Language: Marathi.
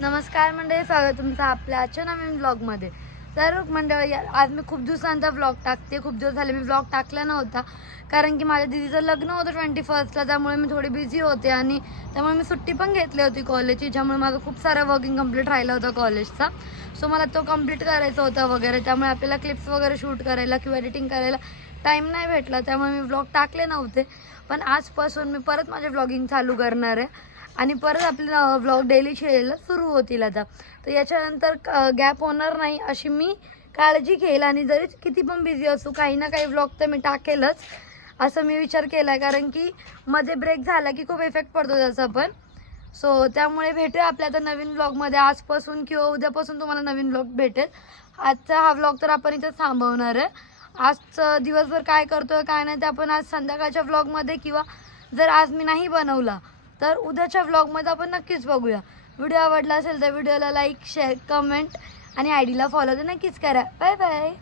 नमस्कार मंडळी, स्वागत तुमचं आपल्या आजच्या नवीन व्लॉगमध्ये. तर मंडळी, आज मी खूप दिवसांचा व्लॉग टाकते. खूप दिवस झाले मी व्लॉग टाकला नव्हता, कारण की माझ्या दीदीचं लग्न होतं 21ला. त्यामुळे मी थोडी बिझी होते आणि त्यामुळे मी सुट्टी पण घेतली होती कॉलेजची, ज्यामुळे माझं खूप सारा वर्किंग कंप्लीट राहिला होता कॉलेजचा. सो मला तो कंप्लीट करायचा होता वगैरे. त्यामुळे आपल्याला क्लिप्स वगैरे शूट करायला किंवा एडिटिंग करायला टाईम नाही भेटला. त्यामुळे मी व्लॉग टाकले नव्हते. पण आजपासून मी परत माझे व्लॉगिंग चालू करणार आहे आणि परत आपले व्लॉग डेली यायला सुरू होतील आता. तर याच्यानंतर गॅप होणार नाही अशी मी काळजी घेईल. आणि जरी किती पण बिझी असू, काही ना काही व्लॉग तर मी टाकेलच असं मी विचार केला आहे, कारण की मध्ये ब्रेक झाला की खूप इफेक्ट पडतो त्याचा पण. सो त्यामुळे भेटूया आपल्या आता नवीन व्लॉगमध्ये. आजपासून किंवा उद्यापासून तुम्हाला नवीन व्लॉग भेटेल. आजचा हा व्लॉग तर आपण इथं थांबवणार आहे. आजचं दिवसभर काय करतोय काय नाही ते आपण आज संध्याकाळच्या व्लॉगमध्ये, किंवा जर आज मी नाही बनवला तर उद्याच्या व्लॉगमध्ये आपण नक्कीच बघूया. व्हिडिओ आवडला असेल तर व्हिडिओला लाईक, शेअर, कमेंट आणि आयडीला फॉलो तर नक्कीच करा. Bye bye.